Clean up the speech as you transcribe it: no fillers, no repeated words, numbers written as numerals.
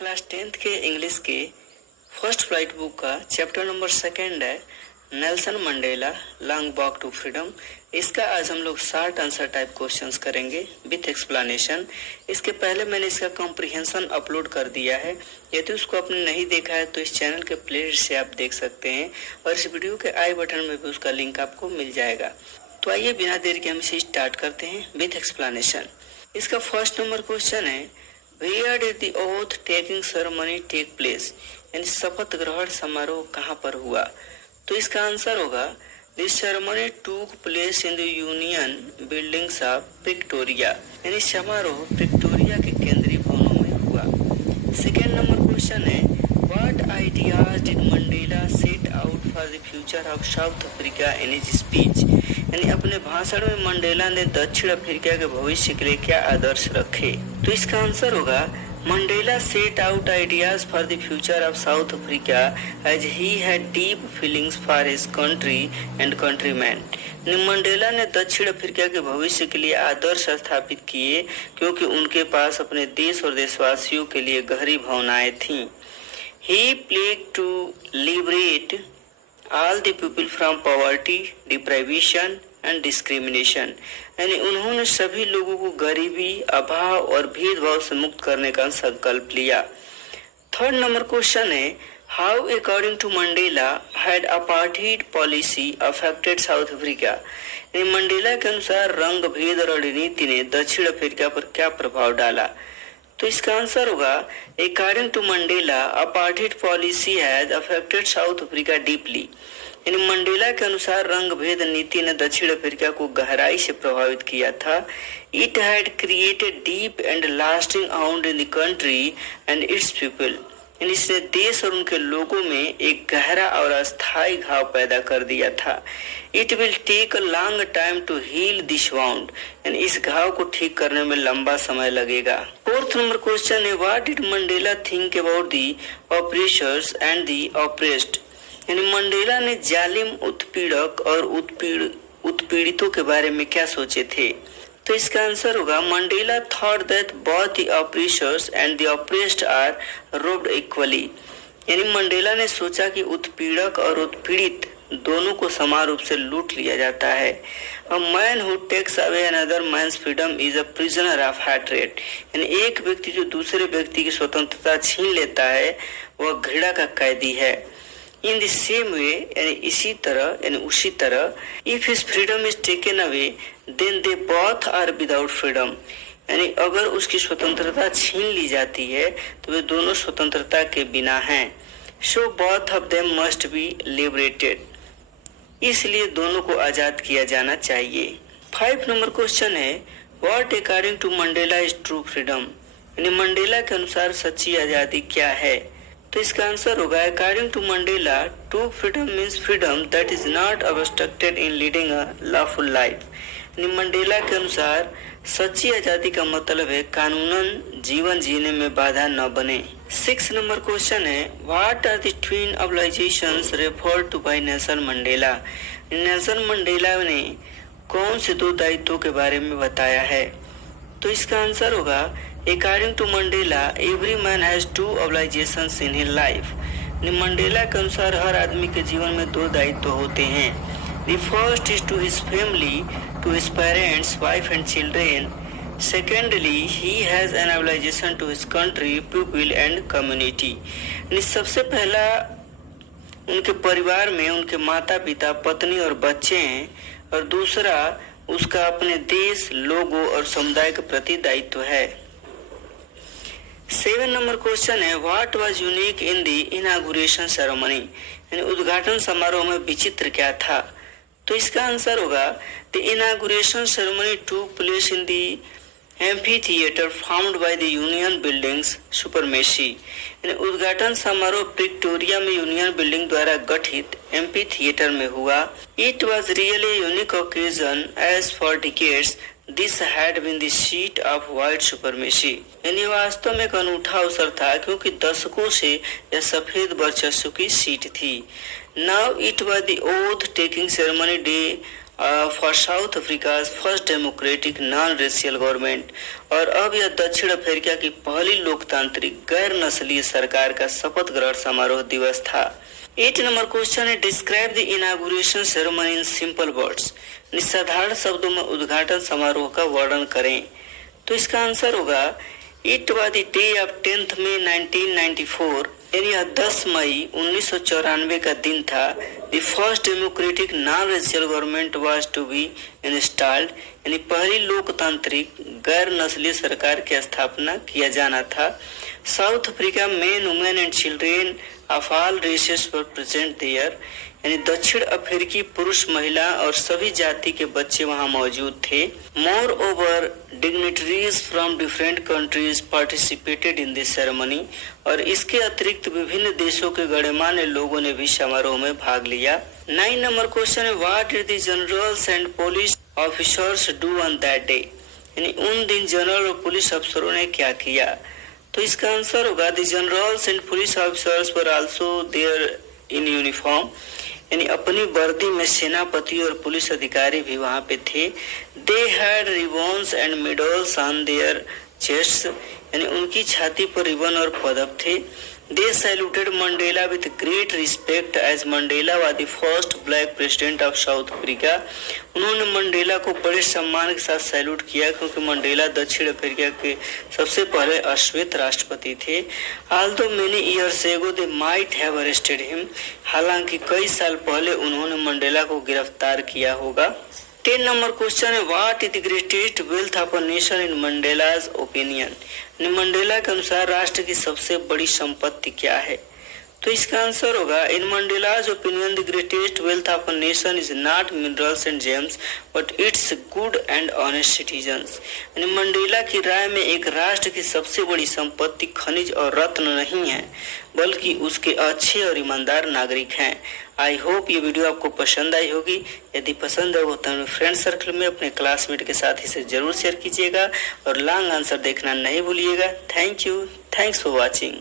Class 10th के English के first flight book का चैप्टर नंबर 2 है Nelson Mandela long walk to freedom. इसका आज हम लोग शॉर्ट आंसर टाइप क्वेश्चंस करेंगे विथ एक्सप्लेनेशन। इसके पहले मैंने इसका कॉम्प्रिहेंशन अपलोड कर दिया है। यदि उसको आपने नहीं देखा है तो इस चैनल के प्लेलिस्ट से आप देख सकते हैं और इस वीडियो के आई बटन में भी उसका लिंक आपको मिल जाएगा। तो आइए बिना देरी के हम इसे स्टार्ट करते हैं विथ एक्सप्लेनेशन। इसका फर्स्ट नंबर क्वेश्चन है Where did the oath taking ceremony take place? यानी शपथ ग्रहण समारोह कहाँ पर हुआ? तो इसका आंसर होगा This ceremony took place in the Union buildings of Pretoria। यानी समारोह प्रिक्टोरिया के केंद्रीय भवनों में हुआ। सेकेंड नंबर क्वेश्चन है What ideas did Mandela set out for the future of South Africa in his speech? यानी अपने भाषण में मंडेला ने दक्षिण अफ्रीका के भविष्य के लिए क्या आदर्श रखे? तो इसका आंसर होगा Mandela set out ideas for the future of South Africa as he had deep feelings for his country and countryman. Mandela ने दक्षिण अफ्रीका के भविष्य के लिए आदर्श स्थापित किए क्योंकि उनके पास अपने देश और देशवासियों के लिए गहरी भावनाएं थीं। He pledged to liberate all the people from poverty, deprivation and discrimination। यानी उन्होंने सभी लोगों को गरीबी, अभाव और भेदभाव से मुक्त करने का संकल्प लिया। थर्ड नंबर क्वेश्चन है How according to Mandela had apartheid policy affected South Africa? यानी मंडेला के अनुसार रंग भेद रणनीति ने दक्षिण अफ्रीका पर क्या प्रभाव डाला? तो इसका आंसर होगा according to Mandela apartheid policy has affected South Africa deeply. यानी मंडेला के अनुसार रंग भेद नीति ने दक्षिण अफ्रीका को गहराई से प्रभावित किया था। It had created deep and lasting आउंड in the country and it's people. यानी इसने देश और उनके लोगों में एक गहरा और अस्थायी घाव पैदा कर दिया था। It will take a long time to heal this wound. यानी इस घाव को ठीक करने में लंबा समय लगेगा। फोर्थ नंबर क्वेश्चन है what did Mandela think about the oppressors and the oppressed? यानी मंडेला ने जालिम, उत्पीड़क और उत्पीड़ितों के बारे में क्या सोचे थे? तो इसका आंसर होगा Mandela thought that both the oppressors and the oppressed are robbed equally. यानी मंडेला ने सोचा कि उत्पीड़क और उत्पीड़ित दोनों को समान रूप से लूट लिया जाता है। A man who takes away another man's freedom is a prisoner of hatred। यानी एक व्यक्ति जो दूसरे व्यक्ति की स्वतंत्रता छीन लेता है वह घृणा का कैदी है। इन द सेम वे यानी इसी तरह यानी उसी तरह if his freedom is taken away then they both are without freedom. यानी अगर उसकी स्वतंत्रता छीन ली जाती है तो वे दोनों स्वतंत्रता के बिना हैं। So both of them must be liberated. इसलिए दोनों को आजाद किया जाना चाहिए। 5 नंबर क्वेश्चन है what according to Mandela is true freedom? यानी मंडेला के अनुसार सच्ची आजादी क्या है? तो इसका आंसर होगा according to Mandela true freedom means freedom that is not obstructed in leading a lawful life. यानी मंडेला के अनुसार सच्ची आजादी का मतलब है कानूनन जीवन जीने में बाधा न बने। 6 नंबर क्वेश्चन है what are the twin obligations referred to by Nelson Mandela? Nelson Mandela ने कौन से दो दायित्वों के बारे में बताया है? तो इसका आंसर होगा according to Mandela every man has 2 obligations in his life. Mandela के अनुसार हर आदमी के जीवन में 2 दायित्व होते हैं। The first is to his family, to his parents, wife and children. Secondly, he has an obligation to his country, people and community। सबसे पहला उनके परिवार में उनके माता पिता, पत्नी और बच्चे हैं और दूसरा उसका अपने देश, लोगों और समुदाय के प्रति दायित्व है। 7 नंबर क्वेश्चन है what was unique in the inauguration ceremony? यानी उद्घाटन समारोह में विचित्र क्या था? तो इसका आंसर होगा द इनॉग्रेशन सेरेमनी टूक place in the amphitheatre formed by the union buildings supremacy. यानी उद्घाटन समारोह प्रिक्टोरिया में यूनियन बिल्डिंग द्वारा गठित एम्फीथिएटर में हुआ। It was really unique occasion as for decades this had been the seat of white supremacy. यानी वास्तव में एक अनूठा अवसर था क्योंकि दशकों से यह सफेद वर्चस्व की सीट थी। Now it was the oath taking ceremony day for south Africa first democratic non racial government. और अब यह दक्षिण अफ्रीका की पहली लोकतांत्रिक गैर नस्लीय सरकार का शपथ ग्रहण समारोह दिवस था। 8 नंबर क्वेश्चन है, describe the inauguration ceremony in simple words. साधारण शब्दों में उद्घाटन समारोह का वर्णन करें। तो इसका आंसर होगा it was the day of 10th May 1994, यानी 10 मई 1994 का दिन था। The first democratic non racial government was to be installed, यानी पहली लोकतांत्रिक गैर नस्लीय सरकार की स्थापना किया जाना था। South Africa men women and children of all races were present there, यानी दक्षिण अफ्रीकी पुरुष, महिला और सभी जाति के बच्चे वहां मौजूद थे। More over dignitaries from different countries participated in this ceremony, और इसके अतिरिक्त विभिन्न देशों के गणमान्य लोगों ने भी समारोह में भाग लिया। 9 नंबर क्वेश्चन है, what did the generals and police officers do on that day, यानी उन दिन जनरल और पुलिस अफसरों ने क्या किया। तो इसका आंसर होगा the generals and police officers were also there in uniform, यानी अपनी वर्दी में सेनापति और पुलिस अधिकारी भी वहां पे थे। They had ribbons and medals on their chest, यानी उनकी छाती पर रिबन और पदक थे। They saluted Mandela with great respect as Mandela was the first black president of South Africa. उन्होंने मंडेला को बड़े सम्मान के साथ सैल्यूट किया, क्योंकि मंडेला दक्षिण अफ्रीका के सबसे पहले अश्वेत राष्ट्रपति थे। Aldous many years ago they might have arrested him, हालांकि कई साल पहले उन्होंने मंडेला को गिरफ्तार किया होगा। 10 नंबर क्वेश्चन है, what is the greatest wealth of a nation in Mandela's opinion, Mandela के अनुसार राष्ट्र की सबसे बड़ी संपत्ति क्या है। तो इसका आंसर होगा in Mandela's opinion the greatest wealth of a nation is not minerals and gems but it's good and honest citizens, यानी मंडेला की राय में एक राष्ट्र की सबसे बड़ी संपत्ति खनिज और रत्न नहीं है, बल्कि उसके अच्छे और ईमानदार नागरिक हैं। आई होप ये वीडियो आपको पसंद आई होगी। यदि पसंद हो तो अपने फ्रेंड सर्कल में अपने क्लासमेट के साथ इसे जरूर शेयर कीजिएगा और लॉन्ग आंसर देखना नहीं भूलिएगा। Thank you, thanks for watching.